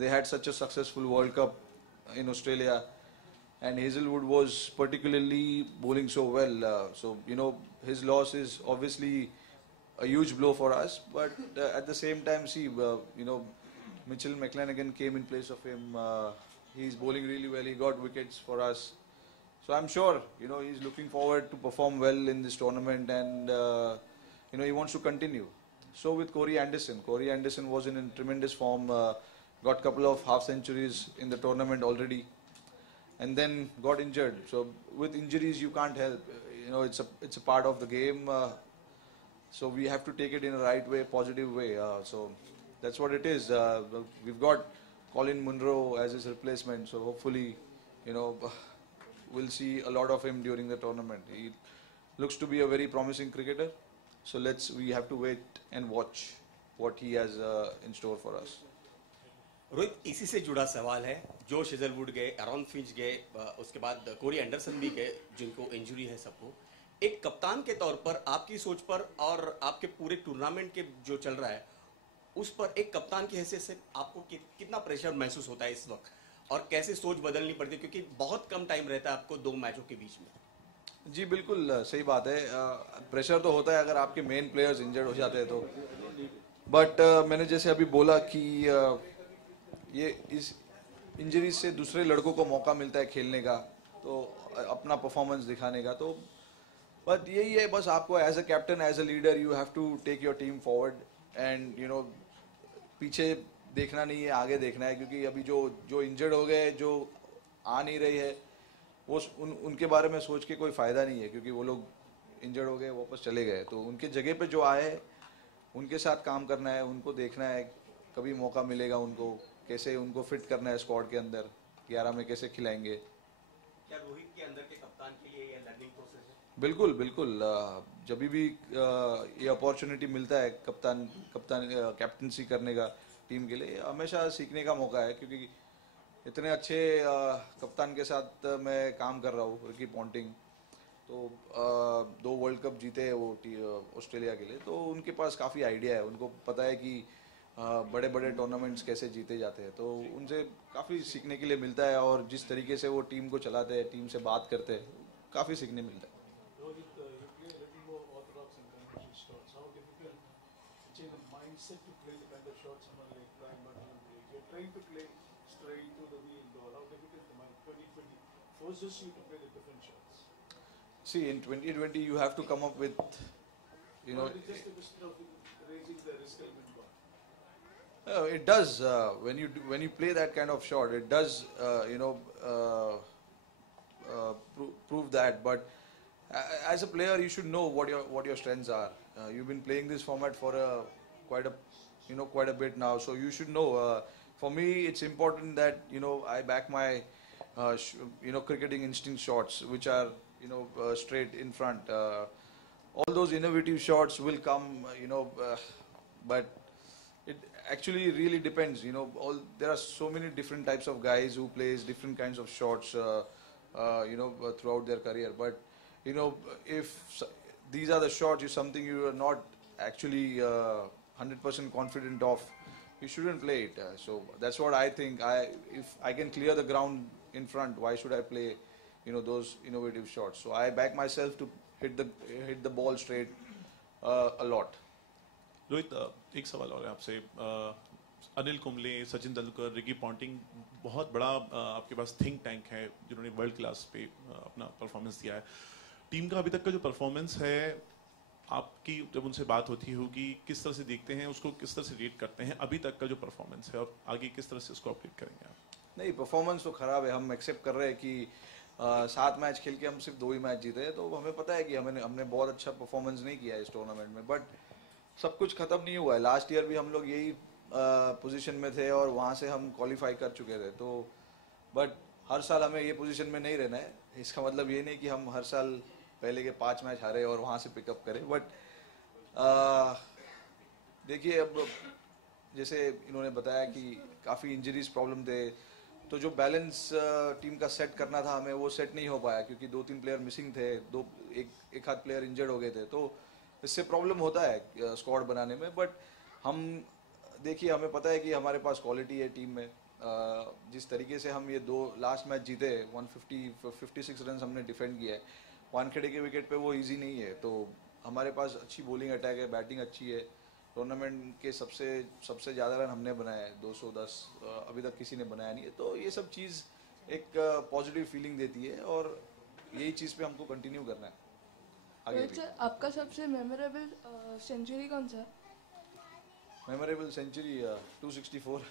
they had such a successful World Cup in Australia, and Hazelwood was particularly bowling so well. So his loss is obviously a huge blow for us. But at the same time, see, Mitchell McClenaghan came in place of him. He's bowling really well. He got wickets for us. So I'm sure, he's looking forward to perform well in this tournament, and he wants to continue. So with Corey Anderson was in tremendous form. Got a couple of half centuries in the tournament already, and then got injured. So with injuries, you can't help. It's a part of the game. So we have to take it in a right way, positive way. So that's what it is. We've got Colin Munro as his replacement. So hopefully, we'll see a lot of him during the tournament. He looks to be a very promising cricketer. So we have to wait and watch what he has in store for us. Rohit, इसी से जुड़ा सवाल है. Josh Hazlewood गए, Aaron Finch गए, उसके बाद Corey Anderson भी गए, जिनको इंजरी है सबको. एक कप्तान के तौर पर आपकी सोच पर और आपके पूरे टूर्नामेंट के जो चल रहा है उस पर एक कप्तान की हैसियत से आपको कितना प्रेशर महसूस होता है इस वक्त, और कैसे सोच बदलनी पड़ती है, क्योंकि बहुत कम टाइम रहता है आपको 2 मैचों के बीच में. जी बिल्कुल सही बात है. प्रेशर तो होता है अगर आपके मेन प्लेयर्स इंजर्ड हो जाते हैं तो. बट मैंने जैसे अभी बोला कि ये इस इंजरी से दूसरे लड़कों को मौका मिलता है खेलने का, तो अपना परफॉर्मेंस दिखाने का. तो बट यही है, बस आपको as a captain, as a leader, you have to take your team forward, and पीछे देखना नहीं है, आगे देखना है. क्योंकि अभी जो इंजर्ड हो गए, जो आ नहीं रही है, वो उनके बारे में सोच के कोई फ़ायदा नहीं है. क्योंकि वो लोग इंजर्ड हो गए, वापस चले गए. तो उनके जगह पे जो आए हैं उनके साथ काम करना है, उनको देखना है कभी मौका मिलेगा उनको, कैसे उनको फिट करना है स्क्वाड के अंदर, 11 में कैसे खिलाएंगे. क्या रोहित के अंदर के कप्तान के लिए ये लर्निंग प्रोसेस है? बिल्कुल बिल्कुल. जब भी ये अपॉर्चुनिटी मिलता है कैप्टनसी करने का टीम के लिए, हमेशा सीखने का मौका है. क्योंकि इतने अच्छे कप्तान के साथ मैं काम कर रहा हूँ, रिकी पॉन्टिंग. तो 2 वर्ल्ड कप जीते हैं वो ऑस्ट्रेलिया के लिए. तो उनके पास काफ़ी आइडिया है, उनको पता है कि बड़े बड़े टूर्नामेंट्स कैसे जीते जाते हैं. तो उनसे काफ़ी सीखने के लिए मिलता है, और जिस तरीके से वो टीम को चलाते हैं, टीम से बात करते हैं, काफ़ी सीखने मिलता है. See, in 2020 you have to come up with, it does when you play that kind of shot, it does prove that. But as a player, you should know what your strengths are. You've been playing this format for quite a bit now, so you should know. For me, it's important that I back my cricketing instinct shots, which are straight in front. All those innovative shots will come, but it actually really depends. There are so many different types of guys who plays different kinds of shots, throughout their career. But if these are the shots, is something you are not actually 100% confident of, you shouldn't play it. So that's what I think. If I can clear the ground in front, why should I play those innovative shots? So I back myself to hit the ball straight a lot. Rohit, एक सवाल और है आपसे. Anil Kumble, Sachin Tendulkar, Ricky Ponting, बहुत बड़ा आपके पास think tank है जिन्होंने वर्ल्ड क्लास पे अपना परफॉर्मेंस दिया है. टीम का अभी तक का जो परफॉर्मेंस है, आपकी जब उनसे बात होती होगी, किस तरह से देखते हैं उसको, किस तरह से रेट करते हैं अभी तक का जो परफॉर्मेंस है, और आगे किस तरह से उसको अपडेट करेंगे आप? नहीं, परफॉर्मेंस तो ख़राब है. हम एक्सेप्ट कर रहे हैं कि 7 मैच खेल के हम सिर्फ 2 ही मैच जीते हैं. तो हमें पता है कि हमने बहुत अच्छा परफॉर्मेंस नहीं किया है इस टूर्नामेंट में. बट सब कुछ ख़त्म नहीं हुआ है. लास्ट ईयर भी हम लोग यही पोजीशन में थे और वहाँ से हम क्वालिफाई कर चुके थे. तो बट हर साल हमें ये पोजीशन में नहीं रहना है. इसका मतलब ये नहीं कि हम हर साल पहले के 5 मैच हारे और वहाँ से पिकअप करें. बट देखिए, अब जैसे इन्होंने बताया कि काफ़ी इंजरीज प्रॉब्लम थे, तो जो बैलेंस टीम का सेट करना था हमें, वो सेट नहीं हो पाया क्योंकि 2-3 प्लेयर मिसिंग थे, एक आध प्लेयर इंजर्ड हो गए थे. तो इससे प्रॉब्लम होता है स्क्वाड बनाने में. बट हम देखिए, हमें पता है कि हमारे पास क्वालिटी है टीम में, जिस तरीके से हम ये दो लास्ट मैच जीते 56 रन हमने डिफेंड किया है, वानखेड़े के विकेट पे वो इजी नहीं है। तो हमारे पास अच्छी बॉलिंग अटैक है, बैटिंग अच्छी है। टूर्नामेंट के सबसे ज़्यादा रन हमने बनाए हैं 210, अभी तक किसी ने बनाया नहीं है। तो ये सब चीज़ एक पॉजिटिव फीलिंग देती है और यही चीज़ पे हमको कंटिन्यू करना है आगे रोहित भी। सर, आपका सबसे मेमोरेबल सेंचुरी कौन सा? Memorable century 264